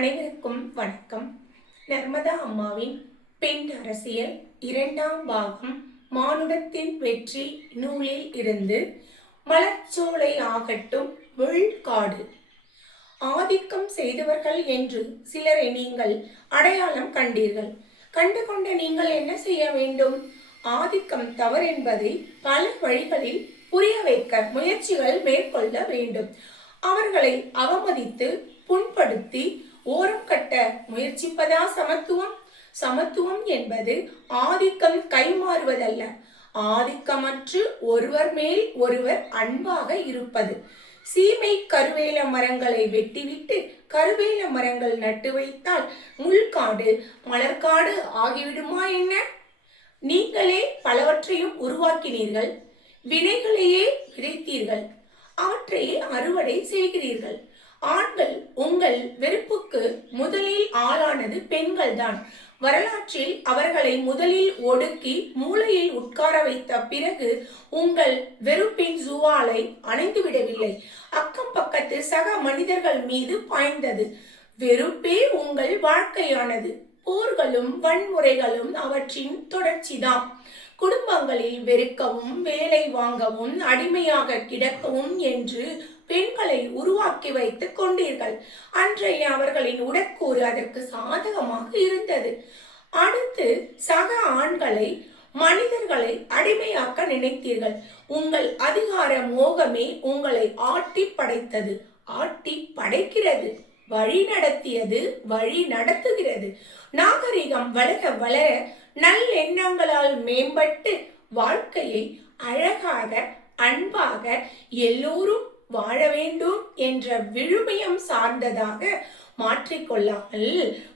அனைவருக்கும் வணக்கம். நர்மதா அம்மாவின் பெண் அரசியல் 2ஆம் பாகம் மானுடத்தின் வெற்றி நூலில் இருந்து மலர்ச்சோலை ஆகட்டும் முள்காடு. ஆதிக்கம் செய்தவர்கள் என்று சிலரை நீங்கள் அடையாளம் கண்டீர்கள். கண்டுகொண்ட நீங்கள் என்ன செய்ய வேண்டும்? ஆதிக்கம் தவறென்பதை பல வழிகளில் புரிய வைக்க முயற்சிகள் மேற்கொள்ள வேண்டும். அவர்களை அவமதித்து புண்படுத்தி ஓரம் கட்ட முயற்சிப்பதா சமத்துவம்? சமத்துவம் என்பது ஆதிக்கம் கைமாறுவதல்ல, ஆதிக்கமற்று ஒருவர் மேல் ஒருவர் அன்பாக இருப்பது. சீமை கருவேல மரங்களை வெட்டிவிட்டு கருவேல மரங்கள் நட்டு வைத்தால் முள்காடு மலர்காடு ஆகிவிடுமா என்ன? நீங்களே பலவற்றையும் உருவாக்கினீர்கள், வினைகளையே விதைத்தீர்கள், அவற்றையே அறுவடை செய்கிறீர்கள். ஆண்கள் உங்கள் வெறுப்புக்கு முதலில் ஆளானது பெண்கள் தான். வரலாற்றில் அவர்களை முதலில் ஒடுக்கி மூலையில் உட்கார வைத்த பிறகு உங்கள் வெறுப்பின் ஜுவாலை அணைந்துவிடவில்லை, அக்கம் பக்கத்து சக மனிதர்கள் மீது பாய்ந்தது. வெறுப்பே உங்கள் வாழ்க்கையானது. போர்களும் வன்முறைகளும் அவற்றின் தொடர்ச்சிதான். குடும்பங்களில் வெறுக்கவும் வேலை வாங்கவும் அடிமையாக கிடக்கவும் என்று பெண்களை உருவாக்கி வைத்துக் கொண்டீர்கள். அன்றைய அவர்களின் உடற்கூறு அதற்கு சாதகமாக இருந்தது. அடுத்து சக ஆண்களை மனிதர்களை அடிமையாக்க நினைத்தீர்கள். உங்கள் அதிகார மோகமே உங்களை ஆட்டி படைத்தது, ஆட்டி படைக்கிறது, வழி நடத்தியது, வழி நடத்துகிறது. நாகரிகம் வளர வளர நல்லெண்ணங்களால் மேம்பட்டு வாழ்க்கையை அழகாக அன்பாக எல்லோரும் வாழ வேண்டும் என்ற விழுமியம் சார்ந்ததாக மாற்றிக்கொள்ளாமல்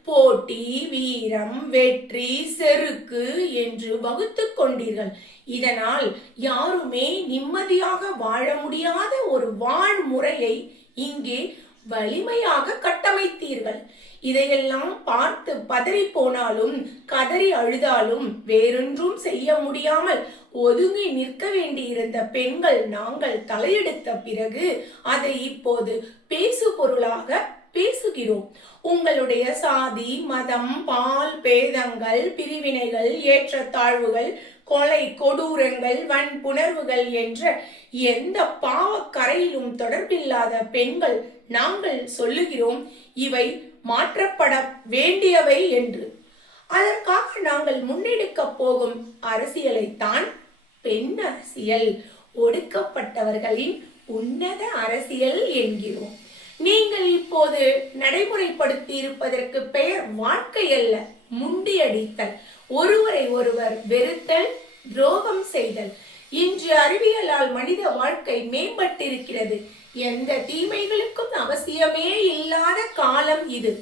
போட்டி, வீரம், வெற்றி, செருக்கு என்று வகுத்து கொண்டீர்கள். இதனால் யாருமே நிம்மதியாக வாழ முடியாத ஒரு வாழ்முறையை இங்கே வலிமையாக கட்டமைத்தீர்கள். இதையெல்லாம் பார்த்து பதறி போனாலும் கதறி அழுதாலும் வேறொன்றும் செய்ய முடியாமல் ஒதுங்கி நிற்க வேண்டியிருந்த பெண்கள் நாங்கள் தலையெடுத்த பிறகு அதை இப்போது பேசு பொருளாக பேசுகிறோம். உங்களுடைய சாதி, மதம், பால் பேதங்கள், பிரிவினைகள், ஏற்றத்தாழ்வுகள், கொலை கொடூரங்கள், வன்புணர்வுகள் என்ற எந்த பாவக்கரையிலும் தொடர்பில்லாத பெண்கள் நாங்கள் சொல்லுகிறோம் இவை மாற்றப்பட வேண்டியவை என்று. அதற்காக நாங்கள் முன்னெடுக்க போகும் அரசியலைத்தான் பெண் அரசியல், ஒடுக்கப்பட்டவர்களின் உன்னத அரசியல் என்கிறோம். நீங்கள் இப்போது நடைமுறைப்படுத்தி இருப்பதற்கு பெயர் வாழ்க்கை அல்ல, முண்டியடித்தல், ஒருவரை ஒருவர் வெறுத்தல், துரோகம் செய்தல். இன்று அறிவியலால் மனித வாழ்க்கை மேம்பட்டிருக்கிறது. எந்த தீமைகளுக்கும் அவசியமே இல்லாத காலம் இது.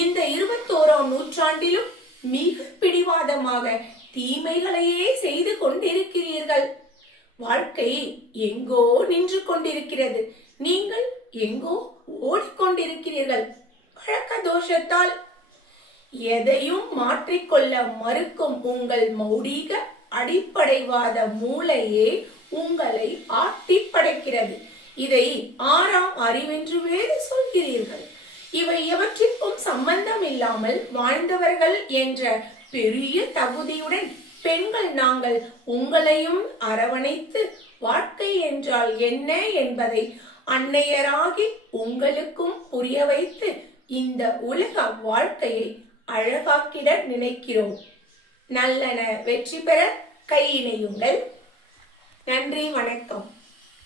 இந்த 21ஆம் நூற்றாண்டிலும் மிக பிடிவாதமாக தீமைகளையே செய்து கொண்டிருக்கிறீர்கள். வாழ்க்கை எங்கோ நின்று கொண்டிருக்கிறது, நீங்கள் எங்கோ ஓடிக்கொண்டிருக்கிறீர்கள். பழக்க தோஷத்தால் எதையும் மாற்றிக்கொள்ள மறுக்கும் உங்கள் மௌடீக அடிப்படைவாத மூளையே உங்களை ஆட்டி படைக்கிறது. இதை 6ஆம் அறிவென்று வேறு சொல்கிறீர்கள். இவை எவற்றிற்கும் சம்பந்தம் இல்லாமல் வாழ்ந்தவர்கள் என்ற பெரிய தகுதியுடன் பெண்கள் நாங்கள் உங்களையும் அரவணைத்து வாழ்க்கை என்றால் என்ன என்பதை அன்னையராகி உங்களுக்கும் புரிய வைத்து இந்த உலக வாழ்க்கையை அழகாக்கிட நினைக்கிறோம். நல்லன வெற்றி பெற கையிணையுங்கள். நன்றி, வணக்கம்.